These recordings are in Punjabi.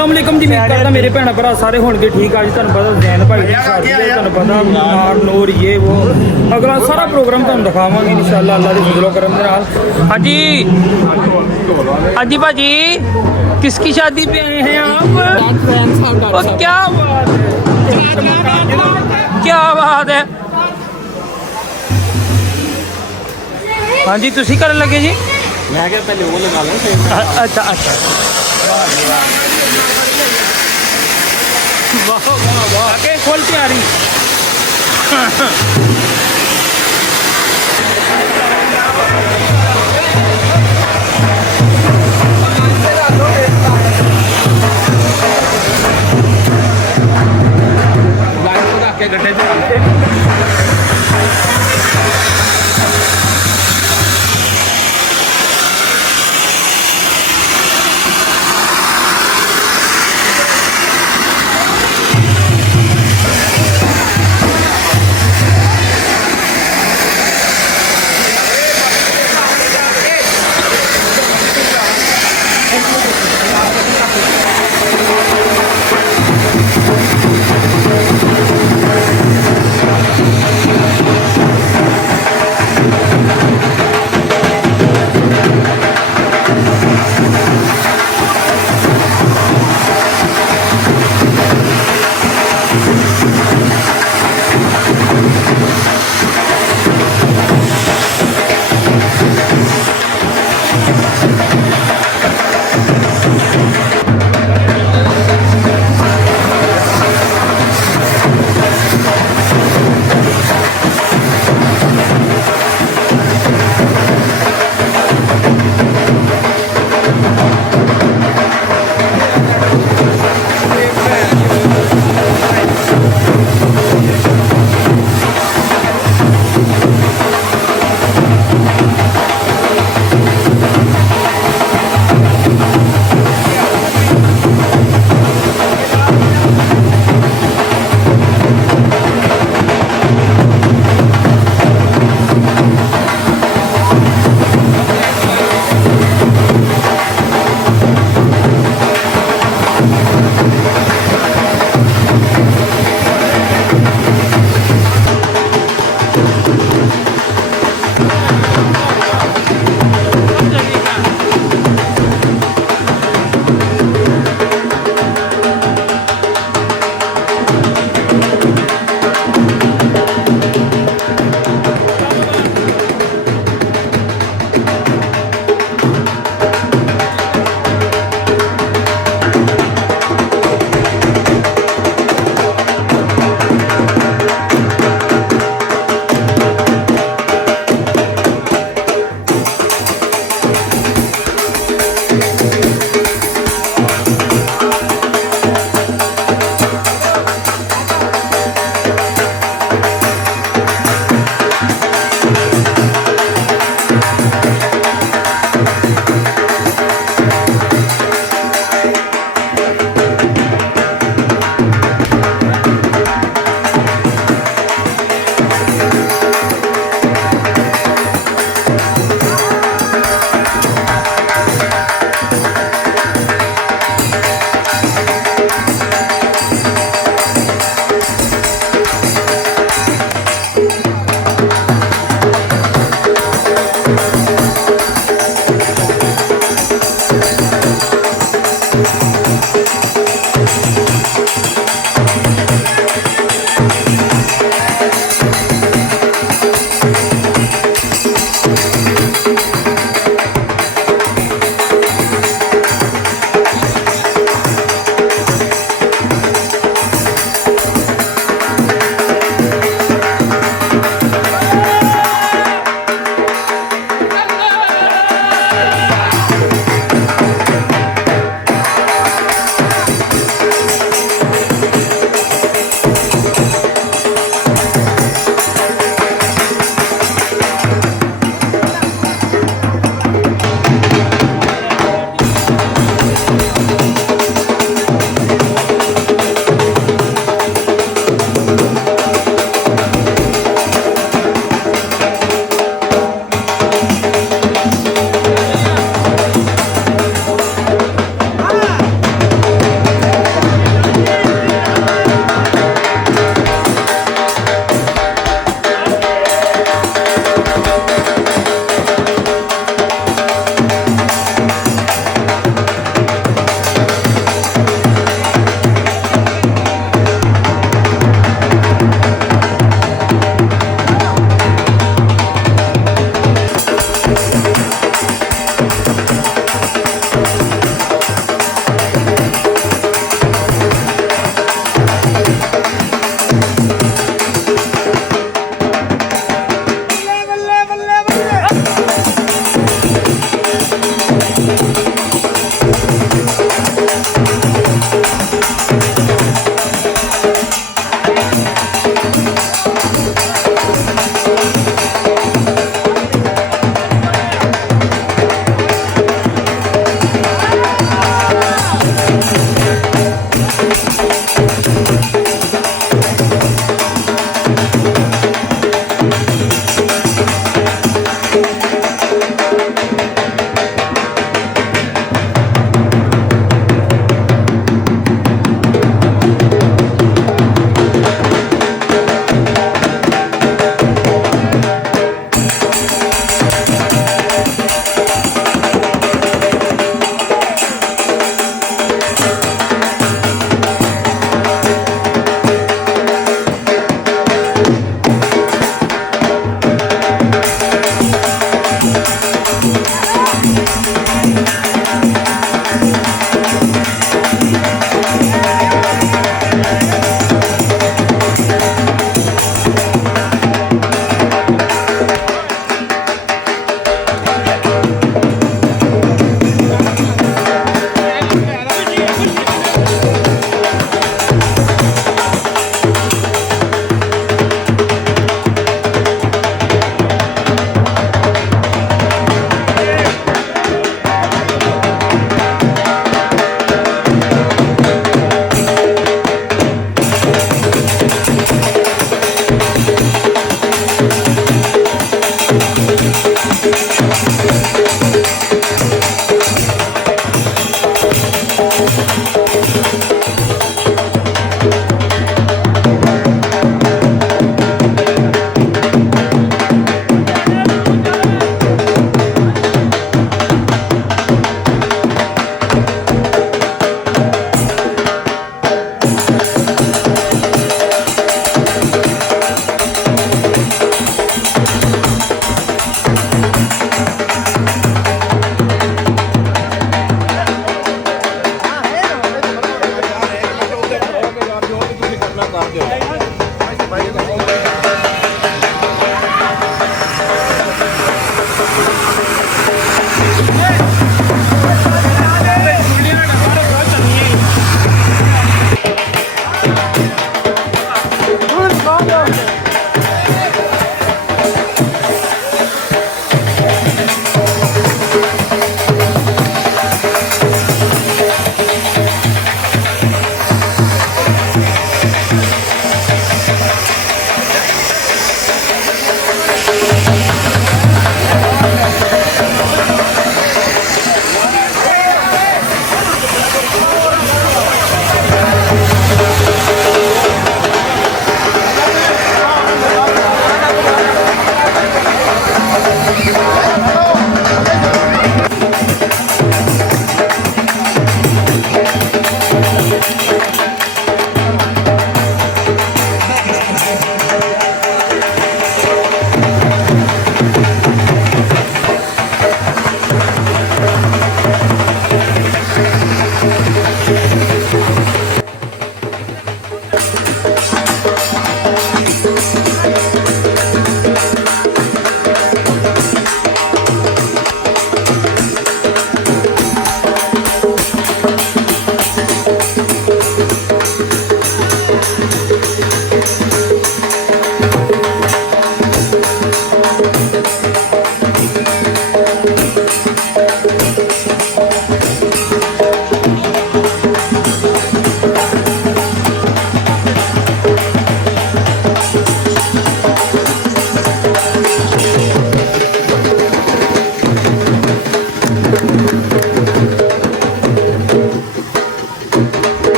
ਅਸਲਾਮੁਅਲੈਕਮ ਜੀ। ਉਮੀਦ ਕਰਦਾ ਮੇਰੇ ਭੈਣ ਭਰਾ ਸਾਰੇ ਹੋਣਗੇ ਠੀਕ ਆ ਜੀ। ਤੁਹਾਨੂੰ ਪਤਾ ਜ਼ੈਨ ਭਾਈ ਦੀ ਸ਼ਾਦੀ ਹੈ, ਤੁਹਾਨੂੰ ਪਤਾ ਨਾਰ ਨੂਰ ਇਹ ਉਹ ਅਗਲਾ ਸਾਰਾ ਪ੍ਰੋਗਰਾਮ ਤੁਹਾਨੂੰ ਦਿਖਾਵਾਂਗੇ ਇਨਸ਼ਾਅੱਲਾ ਅੱਲਾਹ ਦੇ ਫਜ਼ਲ ਕਰਮ ਦੇ ਨਾਲ। ਹਾਂਜੀ ਹਾਂਜੀ भाजी, किसकी शादी पे आए हैं आप? और क्या बात है, क्या बात है। हाँ जी, तुसी करन लगे जी? मैं क्या पहले वो लगा लो। अच्छा अच्छा, वाह वाह वाह, आगे खोल तैयारी। गड्ढे से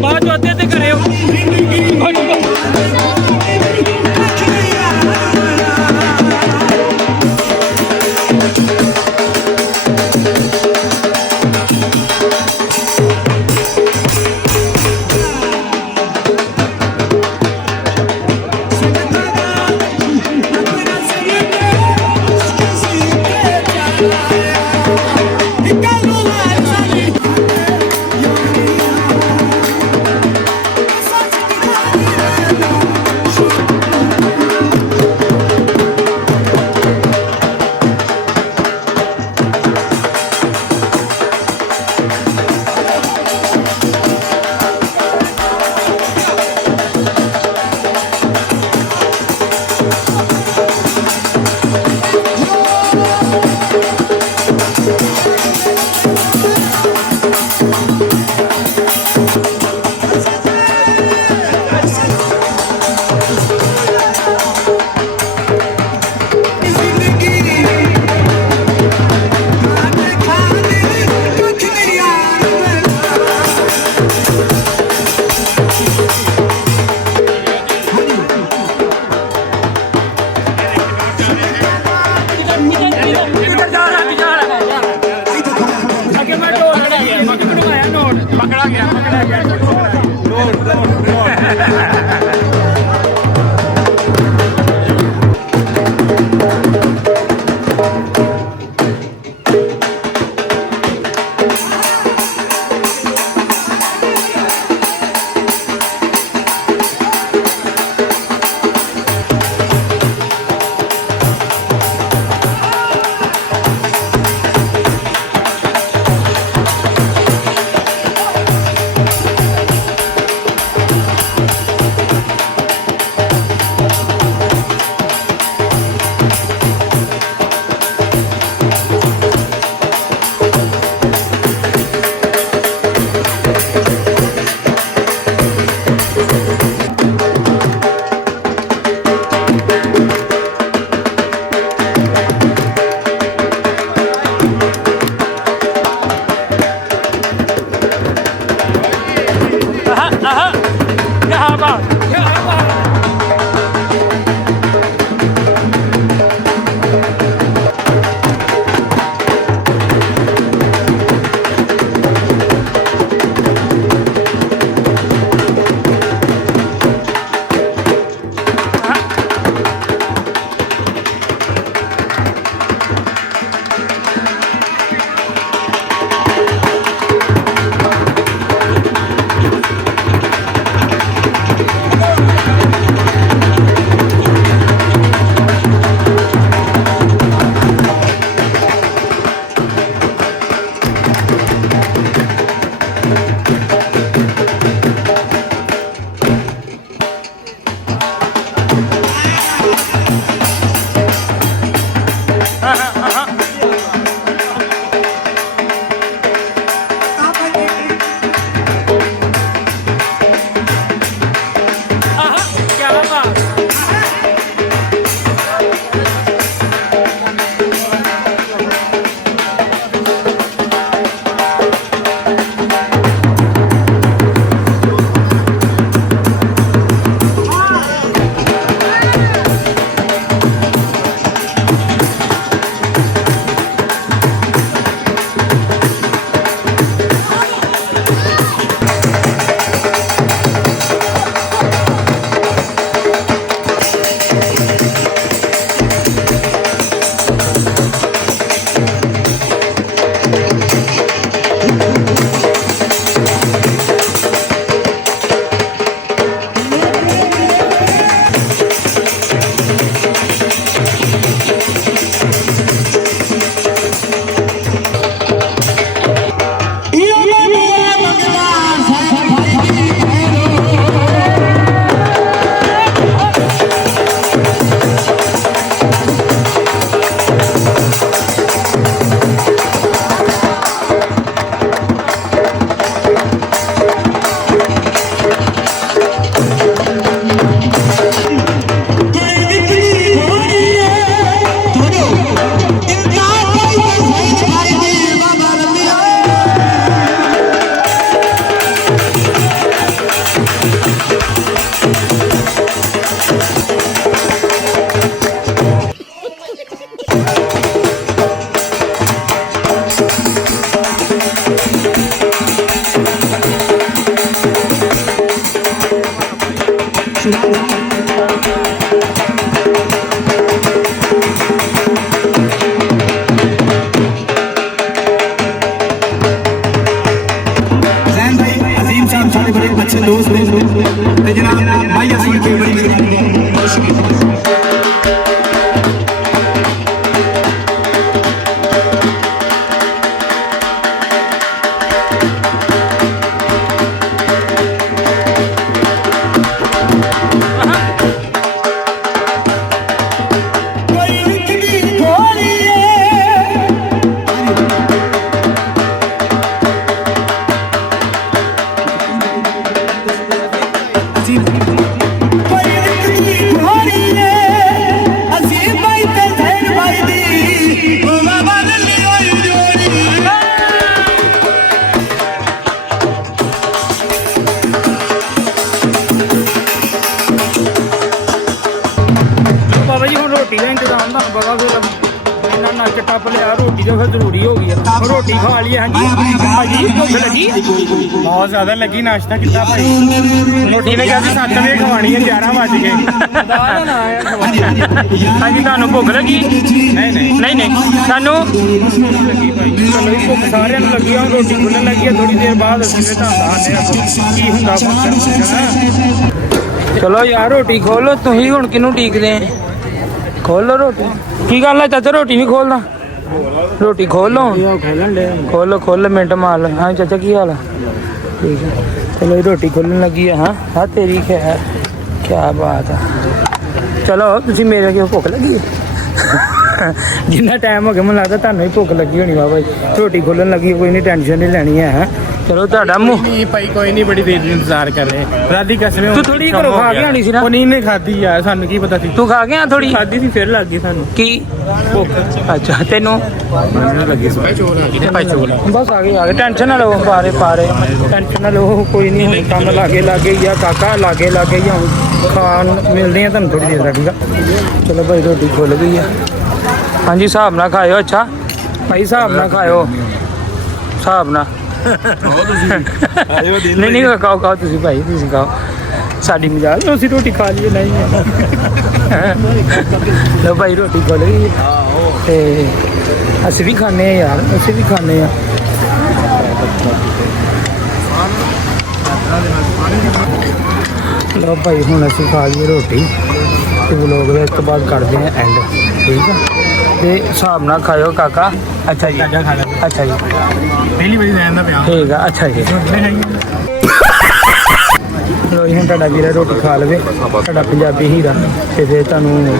ਬਾਅਦ ਚੋਂ ਅੱਧੇ ਤੇ ਕਰਿਓ ਸਾਹਿਬ ਸਾਡੇ ਬੜੇ ਅੱਛੇ ਦੋਸਤ ਨੇ ਤੇ ਜਨਾਬ ਭਾਈ ਅਸੀਂ ਕੇ ਬੜੀ ਮਿਹਰਬਾਨੀ ਬਾਬਾ ਜੀ ਹੁਣ ਰੋਟੀ ਦਾ ਇੰਤਜ਼ਾਮ ਤੁਹਾਨੂੰ ਪਤਾ ਫਿਰ ਇਹਨਾਂ ਨੱਚ ਟੱਪ ਲਿਆ ਰੋਟੀ ਤਾਂ ਫਿਰ ਜ਼ਰੂਰੀ ਹੋ ਗਈ ਆ ਰੋਟੀ ਖਾ ਲਈ ਹਾਂਜੀ ਭਾਜੀ ਭੁੱਖ ਲੱਗੀ ਬਹੁਤ ਜ਼ਿਆਦਾ ਲੱਗੀ ਨਾਸ਼ਤਾ ਕੀਤਾ ਭਾਈ ਰੋਟੀ ਨੇ ਕਿਹਾ ਸੀ 7 ਵਜੇ ਖਵਾਣੀ ਹੈ 11 ਵੱਜ ਗਏ ਹਾਂਜੀ ਤੁਹਾਨੂੰ ਭੁੱਖ ਲੱਗੀ ਨਹੀਂ ਸਾਨੂੰ ਲੱਗੀ ਭਾਈ ਚਲੋ ਜੀ ਭੁੱਖ ਸਾਰਿਆਂ ਨੂੰ ਲੱਗੀ ਆ ਹੁਣ ਰੋਟੀ ਖੁੱਲਣ ਲੱਗੀ ਆ ਥੋੜੀ ਦੇਰ ਬਾਅਦ ਅਸੀਂ ਫਿਰ ਤੁਹਾਨੂੰ ਦੱਸਦੇ ਆ ਕੀ ਹੁੰਦਾ ਫੰਕਸ਼ਨ ਚਲੋ ਯਾਰ ਰੋਟੀ ਖੋਲੋ ਤੁਸੀਂ ਹੁਣ ਕਿਹਨੂੰ ਡੀਕਦੇ ਆ ਖੋਲੋ ਰੋਟੀ ਕੀ ਗੱਲ ਹੈ ਚਾਚਾ ਰੋਟੀ ਨਹੀਂ ਖੋਲਦਾ ਰੋਟੀ ਖੋਲੋ ਖੋਲੋ ਮਿੰਟ ਮਾਰ ਲੈ ਹਾਂ ਚਾਚਾ ਕੀ ਹਾਲ ਹੈ ਠੀਕ ਹੈ ਚਲੋ ਇਹ ਰੋਟੀ ਖੋਲਣ ਲੱਗੀ ਹੈ ਹਾਂ ਤੇਰੀ ਖੈਰ ਕੀ ਬਾਤ ਹੈ ਚਲੋ ਤੁਸੀਂ ਮੇਰੇ ਕਿਉਂ ਭੁੱਖ ਲੱਗੀ ਹੈ ਜਿੰਨਾ ਟਾਈਮ ਹੋ ਗਿਆ ਮੈਨੂੰ ਲੱਗਦਾ ਤੁਹਾਨੂੰ ਹੀ ਭੁੱਖ ਲੱਗੀ ਹੋਣੀ ਬਾਬਾ ਜੀ ਰੋਟੀ ਖੋਲਣ ਲੱਗੀ ਕੋਈ ਨਹੀਂ ਟੈਨਸ਼ਨ ਨਹੀਂ ਲੈਣੀ ਹੈ ਚਲੋ ਤੁਹਾਡਾ ਮੂੰਹ ਨਹੀਂ ਭਾਈ ਕੋਈ ਨਹੀਂ ਬੜੀ ਦੇਰ ਦੀ ਇੰਤਜ਼ਾਰ ਕਰ ਰਹੇ ਰਾਦੀ ਕਸਮੇ ਤੂੰ ਥੋੜੀ ਘਰੋਂ ਖਾ ਕੇ ਆਣੀ ਸੀ ਨਾ ਉਹ ਨਹੀਂ ਖਾਦੀ ਯਾਰ ਸਾਨੂੰ ਕੀ ਪਤਾ ਸੀ ਤੂੰ ਖਾ ਗਿਆ ਥੋੜੀ ਖਾਦੀ ਸੀ ਫਿਰ ਲੱਗ ਗਈ ਸਾਨੂੰ ਕੀ ਭੁੱਖ ਅੱਛਾ ਤੈਨੂੰ ਲੱਗੀ ਸੀ ਭਾਈ ਚੋਲ ਬਸ ਆ ਗਏ ਟੈਨਸ਼ਨ ਨਾ ਲਓ ਪਾਰੇ ਟੈਨਸ਼ਨ ਨਾ ਲਓ ਕੋਈ ਨਹੀਂ ਹੁਣ ਕੰਮ ਲਾਗੇ ਹੀ ਆ ਕਾਕਾ ਲਾਗੇ ਹੀ ਆ ਖਾਣ ਮਿਲਦੇ ਆ ਤੁਹਾਨੂੰ ਥੋੜੀ ਦੇਰ ਦਾ ਠੀਕ ਆ ਚਲੋ ਭਾਈ ਰੋਟੀ ਖੁੱਲ ਗਈ ਆ ਹਾਂਜੀ ਹਿਸਾਬ ਨਾਲ ਖਾਇਓ ਅੱਛਾ ਭਾਈ ਹਿਸਾਬ ਨਾਲ ਖਾਇਓ ਹਿਸਾਬ ਨਾਲ ਨਹੀਂ ਖਾਓ ਤੁਸੀਂ ਭਾਈ ਤੁਸੀਂ ਖਾਓ ਸਾਡੀ ਮਜ਼ਾਕ ਅਸੀਂ ਰੋਟੀ ਖਾ ਲਈਏ ਨਹੀਂ ਲਓ ਭਾਈ ਰੋਟੀ ਖੁੱਲ ਗਈ ਤੇ ਅਸੀਂ ਵੀ ਖਾਂਦੇ ਆ ਯਾਰ ਅਸੀਂ ਵੀ ਖਾਂਦੇ ਆ ਲਓ ਭਾਈ ਹੁਣ ਅਸੀਂ ਖਾ ਲਈਏ ਰੋਟੀ ਤੇ ਵਲੋਗ ਦਾ ਇਸ ਤੋਂ ਬਾਅਦ ਕਰਦੇ ਆ ਐਂਡ ਠੀਕ ਆ ਤੇ ਹਿਸਾਬ ਨਾਲ ਖਾਇਓ ਕਾਕਾ ਅੱਛਾ ਜੀ ਅੱਛਾ ਜੀ ਪਹਿਲੀ ਵਾਰੀ ਰਹਿਣ ਦਾ ਪਿਆ ਠੀਕ ਆ ਅੱਛਾ ਜੀ ਲੋ ਹੁਣ ਤੁਹਾਡਾ ਵੀਰਾ ਰੋਟੀ ਖਾ ਲਵੇ ਤੁਹਾਡਾ ਪੰਜਾਬੀ ਹੀਰਾ ਤੇ ਫਿਰ ਤੁਹਾਨੂੰ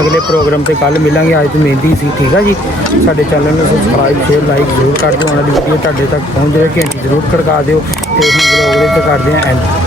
ਅਗਲੇ ਪ੍ਰੋਗਰਾਮ ਤੇ ਕੱਲ ਮਿਲਾਂਗੇ ਅੱਜ ਤੇ ਮਹਿੰਦੀ ਸੀ ਠੀਕ ਆ ਜੀ ਸਾਡੇ ਚੈਨਲ ਨੂੰ ਸਬਸਕ੍ਰਾਈਬ ਸ਼ੇਅਰ ਲਾਈਕ ਜ਼ਰੂਰ ਕਰ ਦਿਓ ਆਉਣ ਵਾਲੀ ਵੀਡੀਓ ਤੁਹਾਡੇ ਤੱਕ ਪਹੁੰਚ ਜਾਵੇ ਘੰਟੀ ਜ਼ਰੂਰ ਖੜਕਾ ਦਿਓ ਤੇ ਹੁਣ ਵਲੋਗ ਦੇ ਤੇ ਕਰਦੇ ਆ ਐਂਡ